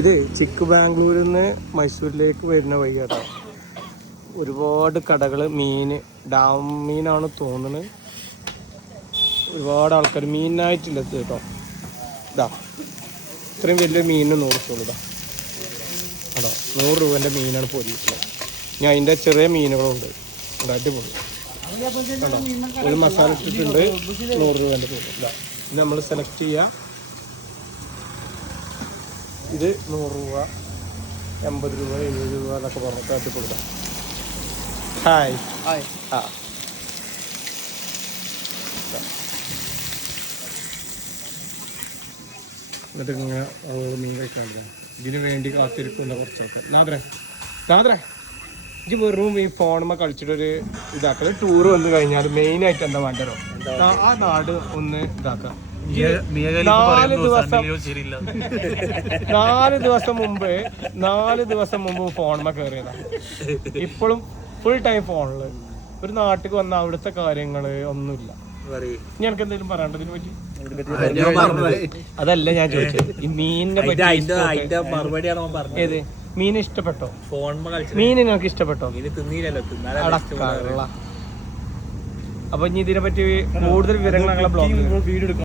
ഇത് ചിക്ക് ബാംഗ്ലൂരിൽ നിന്ന് മൈസൂരിലേക്ക് വരുന്ന വഴിയാട്ടോ. ഒരുപാട് കടകൾ, മീൻ, ഡാം മീനാണ് തോന്നുന്നത്. ഒരുപാട് ആൾക്കാർ മീനായിട്ടില്ല കേട്ടോ. ഇതാ ഇത്രയും വലിയ മീനിന് 100 റുപ്യ ഇതാ കേട്ടോ. 100 രൂപേൻ്റെ മീനാണ് പൊരിയിട്ടുള്ളത്. ഇനി അതിൻ്റെ ചെറിയ മീനുകളുണ്ട്. അടിപൊളി കേട്ടോ. ഒരു മസാല ഇട്ടിട്ടുണ്ട്. 100 രൂപേൻ്റെ പൊരി. ഇതാ ഇത് നമ്മൾ സെലക്ട് ചെയ്യുക. ഇത് 100 രൂപ, 80 രൂപ, 70 രൂപ എന്നൊക്കെ പറഞ്ഞിട്ട് അത് കൊടുക്കാം. Hi hi. ആ എന്നിട്ട് ഇങ്ങനെ മീൻ കഴിക്കാണ്ടില്ല. ഇതിന് വേണ്ടി കാത്തിരിക്കുന്ന കുറച്ചൊക്കെ. നാദ്രേ ഇത് വെറും ഈ ഫോണുമ്മ കളിച്ചിട്ടൊരു ഇതാക്കല്. ടൂറ് വന്നു കഴിഞ്ഞാൽ മെയിനായിട്ട് എന്താ വേണ്ടോ, ആ നാട് ഒന്ന് ഇതാക്കാം. 4 ദിവസം മുമ്പ് ഫോണുമ്മ കയറിയതാ. ഇപ്പോഴും ഫുൾ ടൈം ഫോണില്. ഒരു നാട്ടിൽ വന്ന അവിടുത്തെ കാര്യങ്ങള് ഒന്നുമില്ല. ഞങ്ങൾക്ക് എന്തെങ്കിലും പറയാണ്ട് ഇതിനെ പറ്റി? അതല്ല ഞാൻ ചോദിച്ചത്. ഈ മീനിനെ പറ്റി ഏത് മീൻ ഇഷ്ടപ്പെട്ടോ? മീൻ നിങ്ങൾക്ക് ഇഷ്ടപ്പെട്ടോ? അപ്പൊ ഇനി ഇതിനെ പറ്റി കൂടുതൽ വിവരങ്ങൾ ഞങ്ങളെ ബ്ലോഗിൽ